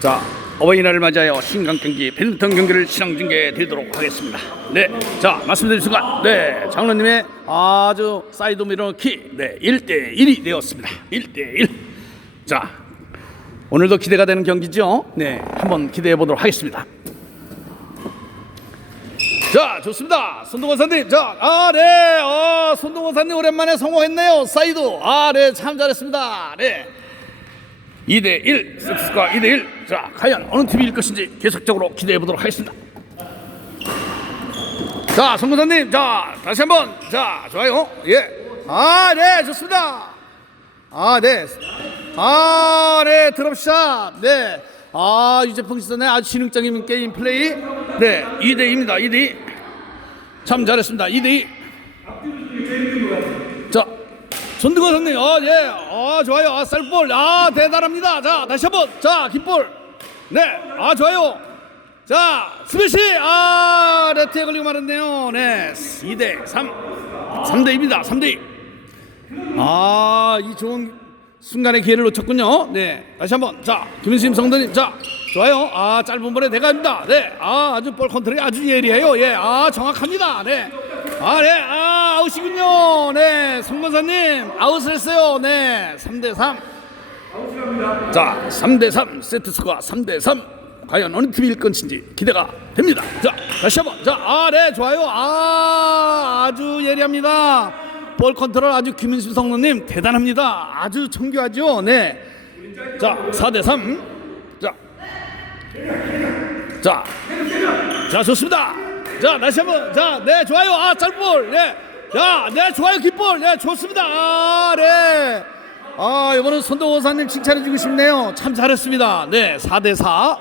자, 어버이날을 맞이하여 신강 경기 배드민턴 경기를 실황 중계 드리도록 하겠습니다. 네, 자 말씀드린 순간, 네 장로님의 아주 사이드 밀어넣기, 네 1대 1이 되었습니다. 1대 1. 자, 오늘도 기대가 되는 경기죠. 네, 한번 기대해 보도록 하겠습니다. 자, 좋습니다. 손동원 사님. 자, 아, 네. 어, 손동원 사님 오랜만에 성공했네요. 사이드. 아, 네. 참 잘했습니다. 네. 2대 1. 섹스과 2대 1. 자, 과연 어느 팀이 일 것인지 계속적으로 기대해 보도록 하겠습니다. 자, 송근사님. 자, 다시 한 번. 자, 좋아요. 예. 아, 네. 좋습니다. 아, 네. 아, 네. 드롭샷. 네. 아, 유재풍 시선의 아주 지능적인 게임 플레이. 네. 2대 2입니다. 2대 2. 참 잘했습니다. 2대 2. 자, 손등호 선님. 아, 예. 아, 좋아요. 아, 쌀볼. 아, 대단합니다. 자, 다시 한 번. 자, 깃볼. 네. 아, 좋아요. 자, 스매시. 아, 레트에 걸리고 말았네요. 네. 2대 3. 3대 2입니다. 3대 2. 아, 이 좋은 순간의 기회를 놓쳤군요. 네, 다시 한 번. 자, 김인수님 성도님. 자, 좋아요. 아, 짧은 볼에 대가입니다. 네, 아, 아주 볼 컨트롤이 아주 예리해요. 예, 아, 정확합니다. 네. 아, 네, 아, 아웃이군요. 네, 성건사님, 아웃을 했어요. 네, 3대 3. 자, 3대 3. 세트 스코어 3대 3. 과연 어느 팀이 일 것인지 기대가 됩니다. 자, 다시 한번. 자, 아, 네, 좋아요. 아, 아주 예리합니다. 볼 컨트롤 아주 김인수 성노님 대단합니다. 아주 정교하죠. 네. 자, 4대 3. 자. 자. 자, 좋습니다. 자, 다시 한번. 자, 네, 좋아요. 아, 짧볼. 네. 자, 네, 좋아요. 깃볼. 네, 좋습니다. 아, 네. 아, 이번엔 손동호사님 칭찬해 주고 싶네요. 참 잘했습니다. 네, 4대 4.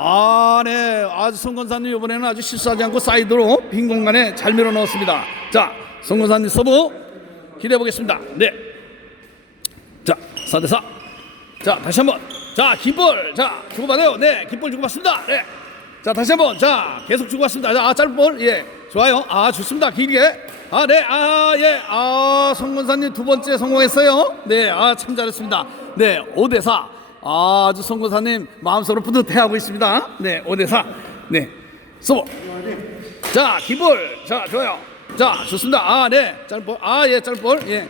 아, 네. 아주 성건사님 이번에는 아주 실수하지 않고 사이드로 빈 공간에 잘 밀어 넣었습니다. 자, 성건사님 서브 기대해 보겠습니다. 네. 자, 4대 4. 자, 다시 한 번. 자, 깃볼. 자, 주고받아요. 네, 깃볼 주고받습니다. 네. 자, 다시 한 번. 자, 계속 주고받습니다. 자, 아, 짧은 볼. 예. 좋아요. 아, 좋습니다. 길게. 아, 네. 아, 예. 아, 성건사님 두 번째 성공했어요. 네. 아, 참 잘했습니다. 네, 5대 4. 아, 아주 성건사님 마음속으로 뿌듯해하고 있습니다. 네, 5대 4. 네. 서버. 자, 깃볼. 자, 좋아요. 자, 좋습니다. 아, 네. 짧볼. 아, 예, 짧볼. 예.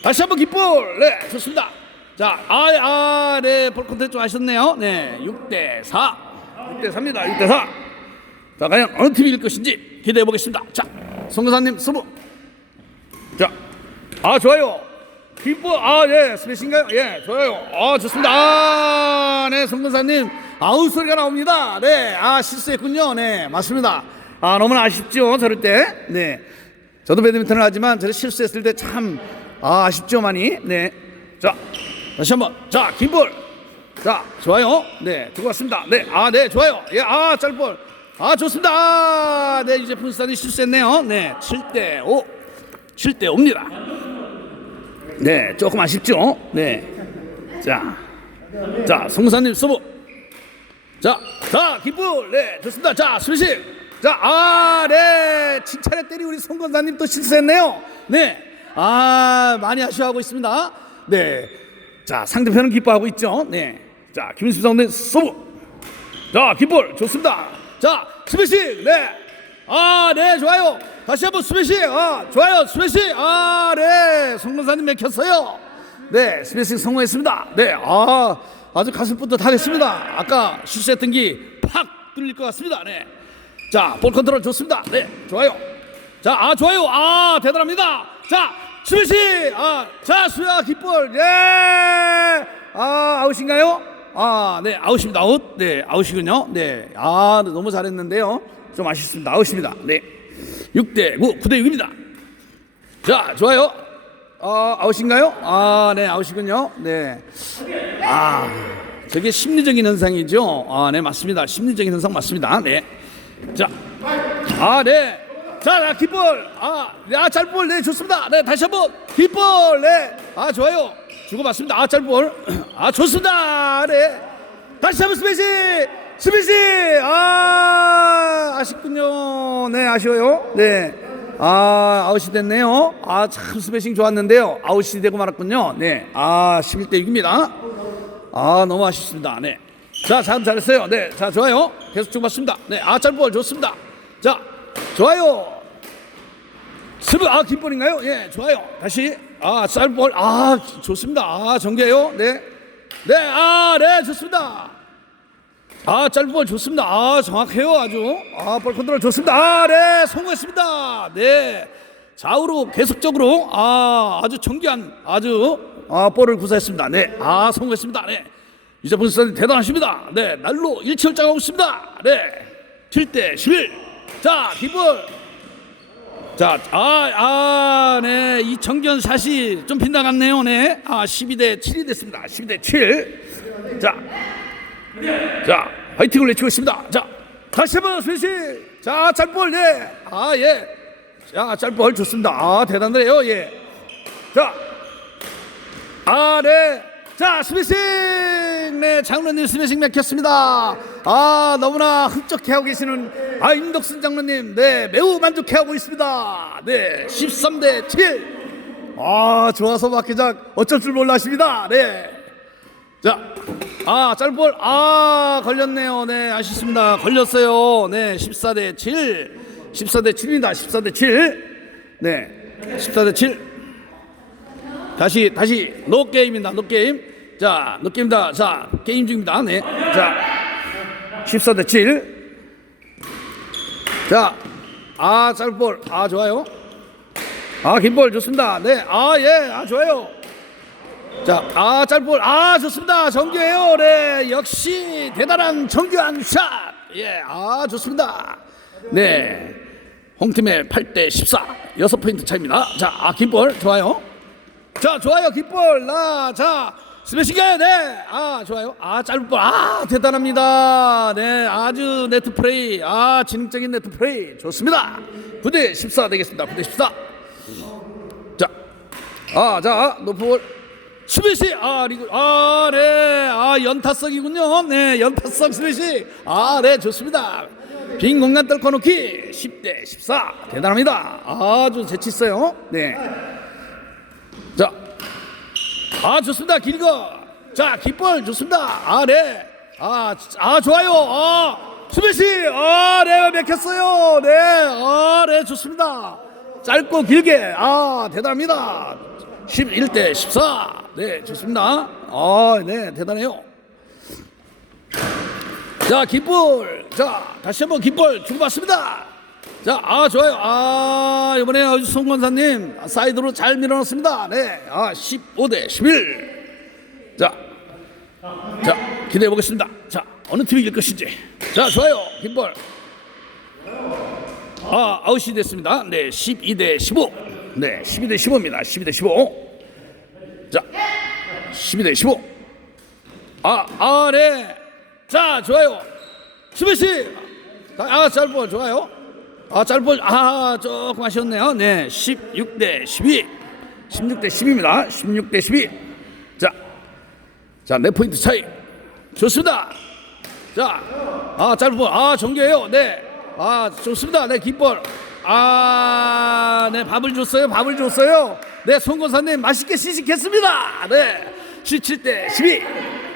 다시 한번 깃볼. 네, 좋습니다. 자, 아, 아, 네. 볼 컨텐츠 좀 하셨네요. 네. 6대 4. 6대 4입니다. 6대 4. 자, 과연 어느 팀이 일 것인지 기대해 보겠습니다. 자, 성근사님 서브. 자, 아, 좋아요. 깃볼. 아, 네. 스매시인가요? 예, 좋아요. 아, 좋습니다. 아, 네. 성근사님. 아웃 소리가 나옵니다. 네. 아, 실수했군요. 네. 맞습니다. 아, 너무 아쉽죠. 저럴 때. 네. 저도 배드민턴을 하지만 저를 실수했을 때 참 아, 아쉽죠, 많이. 네. 자, 다시 한번. 자, 긴 볼. 자, 좋아요. 네, 두고 왔습니다. 네, 아, 네, 좋아요. 예, 아, 짧볼. 아, 좋습니다. 아, 네, 이제 분산이 실수했네요. 네, 7대 5. 7대 5입니다. 네, 조금 아쉽죠? 네. 자, 자, 송사님 서브. 자, 자, 기쁠. 네, 좋습니다. 자, 수식. 자, 아, 네. 칭찬에 때리 우리 송건사님 또 실수했네요. 네. 아, 많이 아쉬워하고 있습니다. 네. 자, 상대편은 기뻐하고 있죠. 네. 자, 김인수 상대 서브. 자, 기쁠. 좋습니다. 자, 스매시. 네. 아, 네, 좋아요. 다시 한번 스매시. 아, 좋아요. 스매시. 아, 네. 송건사님 맥혔어요. 네, 스매시 성공했습니다. 네, 아, 아주 가슴 뿌듯하겠습니다. 아까 실수했던 게팍 뚫릴 것 같습니다. 네. 자, 볼 컨트롤 좋습니다. 네, 좋아요. 자, 아, 좋아요. 아, 대단합니다. 자, 스매시. 아, 자, 수야 깃볼. 예. 아, 아웃인가요? 아, 네, 아웃입니다. 아웃. 네, 아웃이군요. 네. 아, 너무 잘했는데요. 좀 아쉽습니다. 아웃입니다. 네. 6대 9, 9대 6입니다. 자, 좋아요. 아, 아웃인가요? 아, 네, 아웃이군요. 네. 아, 저게 심리적인 현상이죠. 아, 네, 맞습니다. 심리적인 현상 맞습니다. 네. 자, 아, 네. 자, 자, 깃볼. 아, 네, 아, 짧볼. 네, 좋습니다. 네, 다시 한 번. 깃볼. 네. 아, 좋아요. 주고받습니다. 아, 짧볼. 아, 좋습니다. 네. 다시 한번 스매시. 스매시. 아, 아쉽군요. 네, 아쉬워요. 네. 아, 아웃이 됐네요. 아, 참 스매싱 좋았는데요. 아웃이 되고 말았군요. 네. 아, 11대 6입니다. 아, 너무 아쉽습니다. 네. 자, 참 잘했어요. 네, 자, 좋아요. 계속 주고받습니다. 네, 아, 짧은 볼 좋습니다. 자, 좋아요. 스브, 아, 긴 볼인가요? 예, 좋아요. 다시, 아, 짧은 볼, 아, 좋습니다. 아, 정계요. 네, 네, 아, 네, 좋습니다. 아, 짧은 볼 좋습니다. 아, 정확해요. 아주. 아, 볼 컨트롤 좋습니다. 아, 네, 성공했습니다. 네. 좌우로 계속적으로 아, 아주 정교한 아주 아, 볼을 구사했습니다. 네. 아, 성공했습니다. 네. 이재분 선수님 대단하십니다. 네. 날로 일치월장하고 있습니다. 네. 7대 11. 자, 기볼. 자, 아, 아, 네. 이 정견 샷이 좀 빗나갔네요. 네. 아, 12대 7이 됐습니다. 12대 7. 자, 자, 화이팅을 외치고 있습니다. 자, 다시 한번 스위시. 자, 짤볼, 네. 아, 예. 자, 짤볼 좋습니다. 아, 대단해요, 예. 자, 아, 네. 자, 스미싱. 네, 장로님 스미싱 맥혔습니다. 아, 너무나 흡족해하고 계시는 아, 임덕순 장로님. 네, 매우 만족해하고 있습니다. 네, 13대 7. 아, 좋아서 막기작 어쩔 줄 몰라십니다. 네. 자, 아, 짤볼, 아, 걸렸네요. 네, 아쉽습니다. 걸렸어요. 네, 14대 7. 14대 7입니다. 14대 7. 네, 14대 7. 다시, 다시, 노 게임입니다. 노 게임. 자, 노 게임입니다. 자, 게임 중입니다. 네. 자, 14 대 7. 자, 아, 짤볼, 아, 좋아요. 아, 긴볼 좋습니다. 네, 아, 예, 아, 좋아요. 자, 아, 짧볼, 아, 좋습니다. 정규예요. 네, 역시 대단한 정교한 샷. 예, 아, 좋습니다. 네, 홍팀의 8대 14, 6포인트 차입니다. 자, 아, 긴볼, 좋아요. 자, 좋아요, 긴볼. 나, 자, 스매싱가요, 네. 아, 좋아요. 아, 짧은 볼, 아, 대단합니다. 네, 아주 네트 플레이, 아, 지능적인 네트 플레이. 좋습니다. 9대 14 되겠습니다. 9대 14. 자, 아, 자, 높은 볼. 스매시 아 리그 아 네 아 연타석이군요 네 연타석 스매시 아 네 좋습니다 빈 공간 뚫고 놓기 10대 14 대단합니다 아주 재치 있어요 네자아 좋습니다. 길거. 자 깃볼 좋습니다. 아 네 아 아, 좋아요. 아 스매시 아네 맥혔어요. 네 아 네 좋습니다. 짧고 길게. 아 대단합니다. 11대 14. 네, 좋습니다. 아, 네, 대단해요. 자, 깃볼. 자, 다시 한번 깃볼 주고받습니다. 자, 아, 좋아요. 아, 이번에 아주 송권사님 사이드로 잘 밀어넣습니다. 네, 아, 15대 11. 자, 자, 기대해 보겠습니다. 자, 어느 팀이 이길 것인지. 자, 좋아요. 깃볼. 아, 아웃이 됐습니다. 네, 12대 15. 네, 12대 15입니다. 12대 15. 자, 12대 15. 아, 아, 네. 자, 좋아요. 수배 씨. 아, 짧은 좋아요. 아, 짧은 아, 조금 아쉬웠네요. 네, 16대 12. 16대 10입니다. 16대 12. 자, 자, 네 포인트 차이. 좋습니다. 자, 아, 짧은 볼. 아, 정교해요. 네. 아, 좋습니다. 네, 깃볼. 아, 네, 밥을 줬어요. 밥을 줬어요. 네, 송건사님 맛있게 시식했습니다. 네, 17대 12.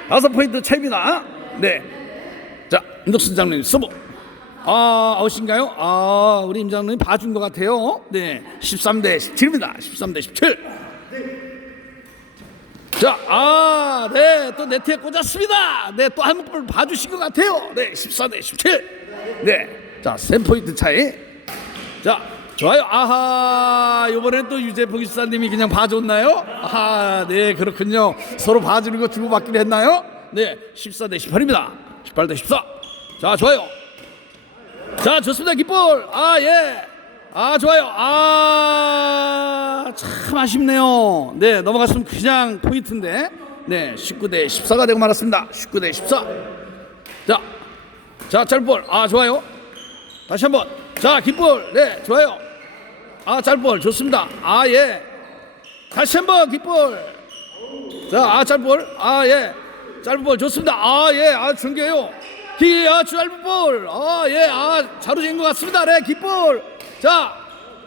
다섯 포인트 차입니다. 네. 자, 임덕순 장님 서브. 아, 아웃인가요? 아, 우리 임 장님 봐준 것 같아요. 네, 13대 17입니다. 13대 17. 자, 아, 네, 또 네트에 꽂았습니다. 네, 또 한번 봐주신 것 같아요. 네, 14대 17. 네, 자, 3포인트 차이. 자, 좋아요. 아하, 이번엔 또 유재석 기사님이 그냥 봐줬나요? 아하, 네, 그렇군요. 서로 봐주는 거 주고받기로 했나요? 네, 14대 18입니다. 18대 14. 자, 좋아요. 자, 좋습니다. 깃볼. 아, 예. 아, 좋아요. 아, 참 아쉽네요. 네, 넘어갔으면 그냥 포인트인데. 네, 19대 14가 되고 말았습니다. 19대 14. 자, 자, 짧볼. 아, 좋아요. 다시 한 번. 자, 깃볼. 네, 좋아요. 아, 짧볼. 좋습니다. 아, 예. 다시 한 번 깃볼. 자, 아, 짧볼. 아, 예. 짧은 볼 좋습니다. 아, 예. 아, 중계요. 기, 아, 짧은 볼. 아, 예. 아, 자루진 것 같습니다. 네, 깃볼. 자,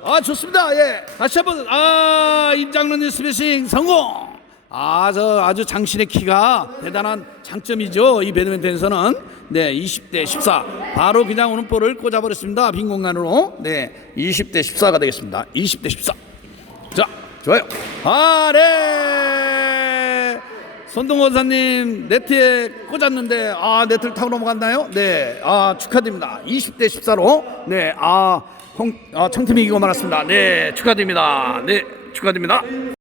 아, 좋습니다. 예. 다시 한 번. 아, 임장로님 스매싱 성공. 아, 저 아주 장신의 키가 대단한 장점이죠. 이 배드민턴에서는 네, 20대 14. 바로 그냥 오는 볼을 꽂아버렸습니다. 빈 공간으로. 네, 20대 14가 되겠습니다. 20대 14. 자, 좋아요. 아, 네. 손동호 사님 네트에 꽂았는데 아 네트를 타고 넘어갔나요? 네, 아 축하드립니다. 20대 14로 네, 아, 홍, 아 청팀이 이기고 말았습니다. 네, 축하드립니다. 네, 축하드립니다.